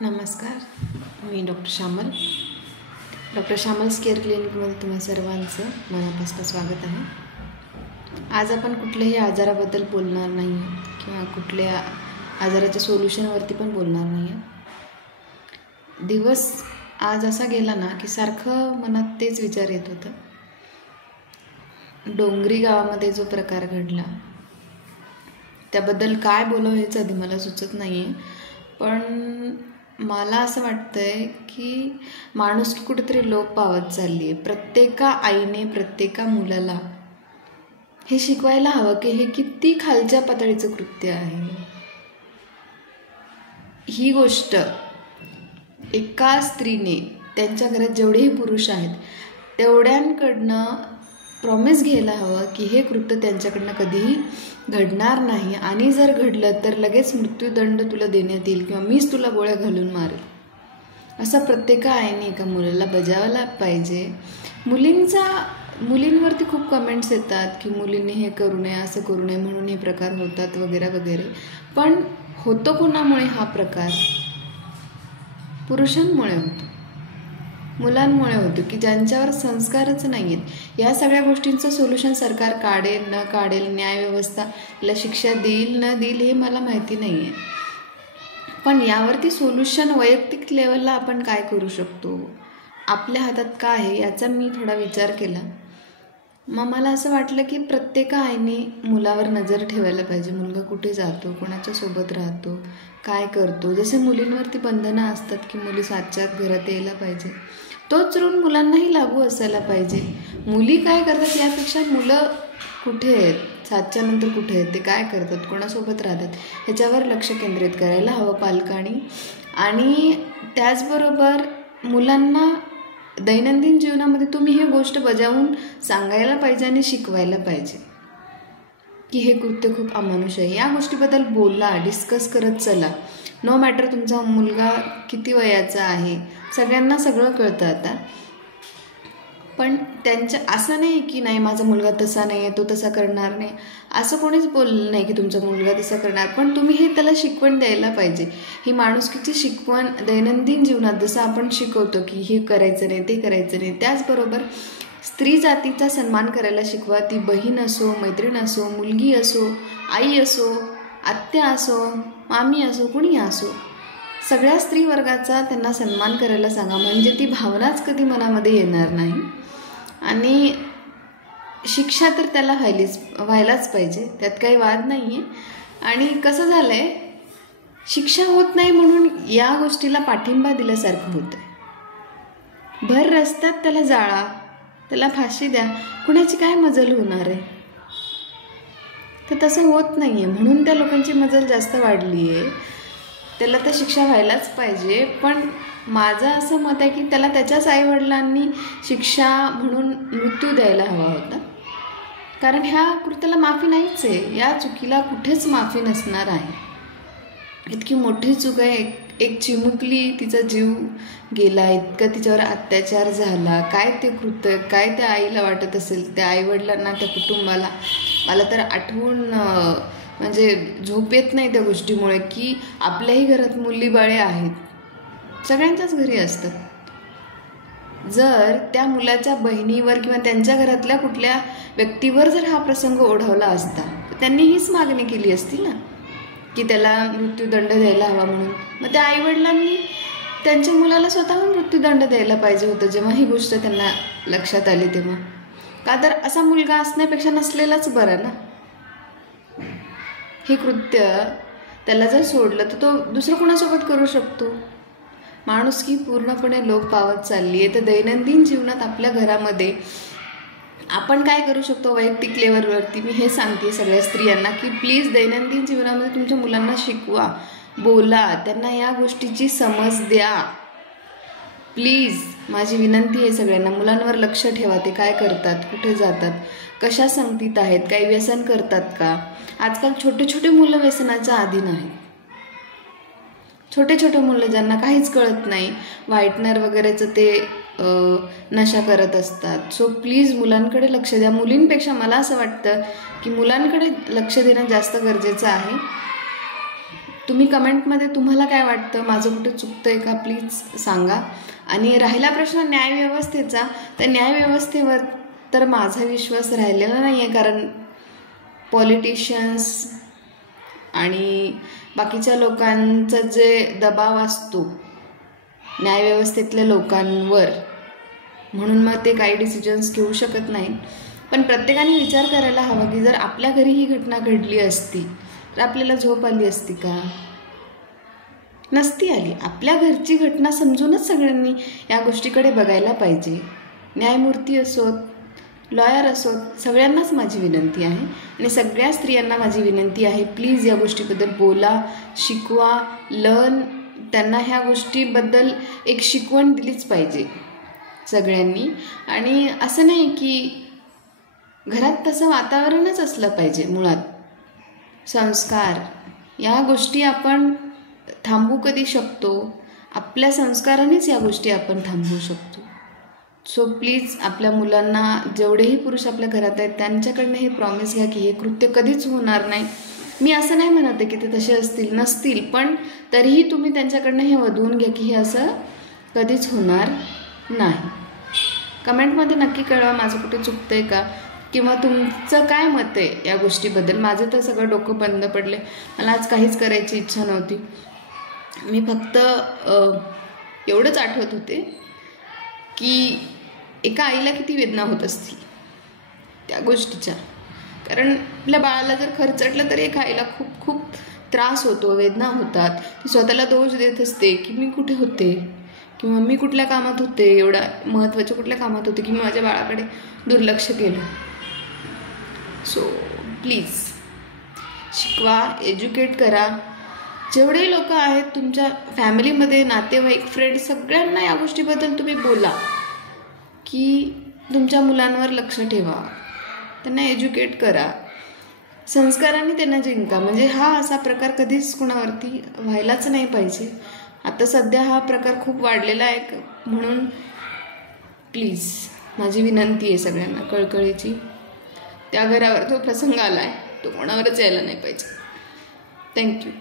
नमस्कार, मी doctor Shyamal care क्लिनिकमध्ये तुम्हा सर्वांचं मनापासून स्वागत आहे. आज आपण कुठल्याही आजाराबद्दल बोलणार नाही किंवा कुठल्या आजाराच्या सोल्युशनवरती पण बोलणार नाही. दिवस आज असा गेला ना की सारखं मनात तेच विचार येत होतं. डोंगरी गावामध्ये जो प्रकार घडला त्याबद्दल काय बोलावं हेच आधी मला सुचत नाही आहे. पण मला असं वाटतंय की माणुसकी कुठेतरी लोप पावत चालली आहे. प्रत्येका आईने प्रत्येका मुलाला हे शिकवायला हवं की हे किती खालच्या पातळीचं कृत्य आहे. ही गोष्ट एका स्त्रीने त्यांच्या घरात जेवढेही पुरुष आहेत तेवढ्यांकडनं प्रॉमिस घ्यायला हवं की हे कृत्य त्यांच्याकडनं कधीही घडणार नाही, आणि जर घडलं तर लगेच मृत्यूदंड तुला देण्यात येईल किंवा मीच तुला गोळ्या घालून मारेल, असं प्रत्येका आईने एका मुलाला बजावला पाहिजे. मुलींवरती खूप कमेंट्स येतात की मुलींनी हे करू नये, असं करू नये, म्हणून हे प्रकार होतात वगैरे वगैरे. पण होतो कोणामुळे हा प्रकार? पुरुषांमुळे होतो, मुलांमुळे होतो की ज्यांच्यावर संस्कारच नाही आहेत. या सगळ्या गोष्टींचं सोल्युशन सरकार काढेल न काढेल, न्यायव्यवस्थाला शिक्षा देईल न देईल हे मला माहिती नाही आहे. पण यावरती सोल्युशन वैयक्तिक लेवलला आपण काय करू शकतो, आपल्या हातात काय आहे याचा मी थोडा विचार केला. मग मला असं वाटलं की प्रत्येका आईने मुलावर नजर ठेवायला पाहिजे. मुलगा कुठे जातो, कोणाच्या सोबत राहतो, काय करतो. जसे मुलींवरती बंधनं असतात की मुली 7च्या आत घरात यायला पाहिजे, तोच रूल मुलांनाही लागू असायला पाहिजे. मुली काय करतात यापेक्षा मुलं कुठे आहेत, 7च्या नंतर कुठे आहेत, ते काय करतात, कोणासोबत राहतात ह्याच्यावर लक्ष केंद्रित करायला हवं पालकांनी. आणि त्याचबरोबर मुलांना दैनंदिन जीवनामध्ये तुम्ही ही गोष्ट बजावून सांगायला पाहिजे आणि शिकवायला पाहिजे की हे कृत्य खूप अमानुष आहे. या गोष्टीबद्दल बोला, डिस्कस करत चला. नो मॅटर तुमचा मुलगा किती वयाचा आहे, सगळ्यांना सगळं कळतं आता. पण त्यांचं असं नाही की नाही माझा मुलगा तसा नाही आहे, तो तसा करणार नाही, असं कोणीच बोललं नाही की तुमचा मुलगा तसा करणार. पण तुम्ही हे त्याला शिकवण द्यायला पाहिजे. ही माणुसकीची शिकवण दैनंदिन जीवनात जसं आपण शिकवतो की हे करायचं नाही, ते करायचं नाही, त्याचबरोबर स्त्री जातीचा सन्मान करायला शिकवा. ती बहीण असो, मैत्रीण असो, मुलगी असो, आई असो, आत्या असो, मामी असो, कुणी असो, सगळ्या स्त्री वर्गाचा त्यांना सन्मान करायला सांगा. म्हणजे ती भावनाच कधी मनामध्ये येणार नाही. आणि शिक्षा तर त्याला व्हायलाच पाहिजे, त्यात काही वाद नाही आहे. आणि कसं झालं आहे, शिक्षा होत नाही म्हणून या गोष्टीला पाठिंबा दिल्यासारखं होतं आहे. भर रस्त्यात त्याला जाळा, त्याला फाशी द्या, कुणाची काय मजल होणार आहे? तर तसं होत नाही आहे म्हणून त्या लोकांची मजल जास्त वाढली आहे. त्याला तर शिक्षा व्हायलाच पाहिजे. पण माझं असं मत आहे की त्याला त्याच्याच आईवडिलांनी शिक्षा म्हणून मृत्यू द्यायला हवा होता. कारण ह्या कृत्याला माफी नाहीच आहे, या चुकीला कुठेच माफी नसणार आहे. इतकी मोठी चूक आहे, एक चिमुकली, तिचा जीव गेला, इतका तिच्यावर अत्याचार झाला, काय ते कृत्य, काय त्या आईला वाटत असेल, त्या आईवडिलांना, त्या कुटुंबाला. मला तर आठवून म्हणजे झोप येत नाही त्या गोष्टीमुळे की आपल्याही घरात मुली-बाळे आहेत, सगळ्यांच्याच घरी असतात. जर त्या मुलाच्या बहिणीवर किंवा त्यांच्या घरातल्या कुठल्या व्यक्तीवर जर हा प्रसंग ओढवला असता तर त्यांनी हीच मागणी केली असती ना की त्याला मृत्यूदंड द्यायला हवा म्हणून. मग त्या आईवडिलांनी त्यांच्या मुलाला स्वतःहून मृत्यूदंड द्यायला पाहिजे होतं जेव्हा ही गोष्ट त्यांना लक्षात आली तेव्हा. का तर असा मुलगा असण्यापेक्षा नसलेलाच बरा ना. हे कृत्य त्याला जर सोडलं तर तो दुसरं कोणासोबत करू शकतो. माणुसकी पूर्णपणे लोप पावत चालली आहे. तर दैनंदिन जीवनात आपल्या घरामध्ये आपण काय करू शकतो वैयक्तिक लेवलवरती, मी हे सांगते सगळ्या स्त्रियांना की प्लीज दैनंदिन जीवनामध्ये तुमच्या मुलांना शिकवा, बोला, त्यांना या गोष्टीची समज द्या. प्लीज माझी विनंती आहे सगळ्यांना. मुलांवर लक्ष ठेवा, ते काय करतात, कुठे जातात, कशा संगतीत आहेत, काही व्यसन करतात का. आजकाल छोटे छोटे मुलं व्यसनाच्या अधीन आहेत. छोटे छोटे मुलं ज्यांना काहीच कळत नाही, व्हाईटनर वगैरेचं ते नशा करत असतात. सो प्लीज मुलांकडे लक्ष द्या. मुलींपेक्षा मला असं वाटतं की मुलांकडे लक्ष देणं जास्त गरजेचं आहे. तुम्ही कमेंटमध्ये तुम्हाला काय वाटतं, माझं कुठे चुकतं आहे का प्लीज सांगा. आणि राहिला प्रश्न न्यायव्यवस्थेचा, तर न्यायव्यवस्थेवर तर माझा विश्वास राहिलेला नाही आहे. कारण पॉलिटिशियन्स आणि बाकीच्या लोकांचा जे दबाव असतो न्यायव्यवस्थेतल्या लोकांवर, म्हणून मग ते काही डिसिजन्स घेऊ शकत नाहीत. पण प्रत्येकाने विचार करायला हवा की जर आपल्या घरी ही घटना घडली असती तर आपल्याला झोप आली असती का? नसती आली. आपल्या घरची घटना समजूनच सगळ्यांनी या गोष्टीकडे बघायला पाहिजे. न्यायमूर्ती असोत, लॉयर असोत, सगळ्यांनाच माझी विनंती आहे आणि सगळ्या स्त्रियांना माझी विनंती आहे, प्लीज या गोष्टीबद्दल बोला, शिकवा, लर्न. त्यांना ह्या गोष्टीबद्दल एक शिकवण दिलीच पाहिजे सगळ्यांनी. आणि असं नाही की घरात तसं वातावरणच असलं पाहिजे. मुळात संस्कार या गोष्टी आपण थांबवू कधी शकतो? आपल्या संस्कारानेच या गोष्टी आपण थांबवू शकतो. सो प्लीज आपल्या मुलांना, जेवढेही पुरुष आपल्या घरात आहेत त्यांच्याकडनं हे प्रॉमिस घ्या की हे कृत्य कधीच होणार नाही. मी असं नाही म्हणत आहे की ते तसे असतील नसतील, पण तरीही तुम्ही त्यांच्याकडनं हे वधवून घ्या की हे असं कधीच होणार नाही. कमेंटमध्ये नक्की कळवा माझं कुठे चुकतं आहे का, किंवा तुमचं काय मत आहे या गोष्टीबद्दल. माझं तर सगळं डोकं बंद पडले. मला आज काहीच करायची इच्छा नव्हती. मी फक्त एवढंच आठवत होते की एका आईला किती वेदना होत असतील त्या गोष्टीच्या. कारण आपल्या बाळाला जर खरचटलं तर एका आईला खूप खूप त्रास होतो, वेदना होतात. ती स्वतःला दोष देत असते की मी कुठे होते, किंवा मी कुठल्या कामात होते, एवढ्या महत्त्वाच्या कुठल्या कामात होते की मी माझ्या बाळाकडे दुर्लक्ष केलं. सो प्लीज शिकवा, एज्युकेट करा. जेवढे लोक आहेत तुमच्या फॅमिलीमध्ये, नातेवाईक, फ्रेंड, सगळ्यांना या गोष्टीबद्दल तुम्ही बोला की तुमच्या मुलांवर लक्ष ठेवा, त्यांना एज्युकेट करा, संस्कारांनी त्यांना जिंका. म्हणजे हा असा प्रकार कधीच कुणावरती व्हायलाच नाही पाहिजे. आता सध्या हा प्रकार खूप वाढलेला आहे, म्हणून प्लीज माझी विनंती आहे सगळ्यांना कळकळीची, त्या घरावर जो प्रसंग आला आहे तो कोणावरच यायला नाही पाहिजे. थँक्यू.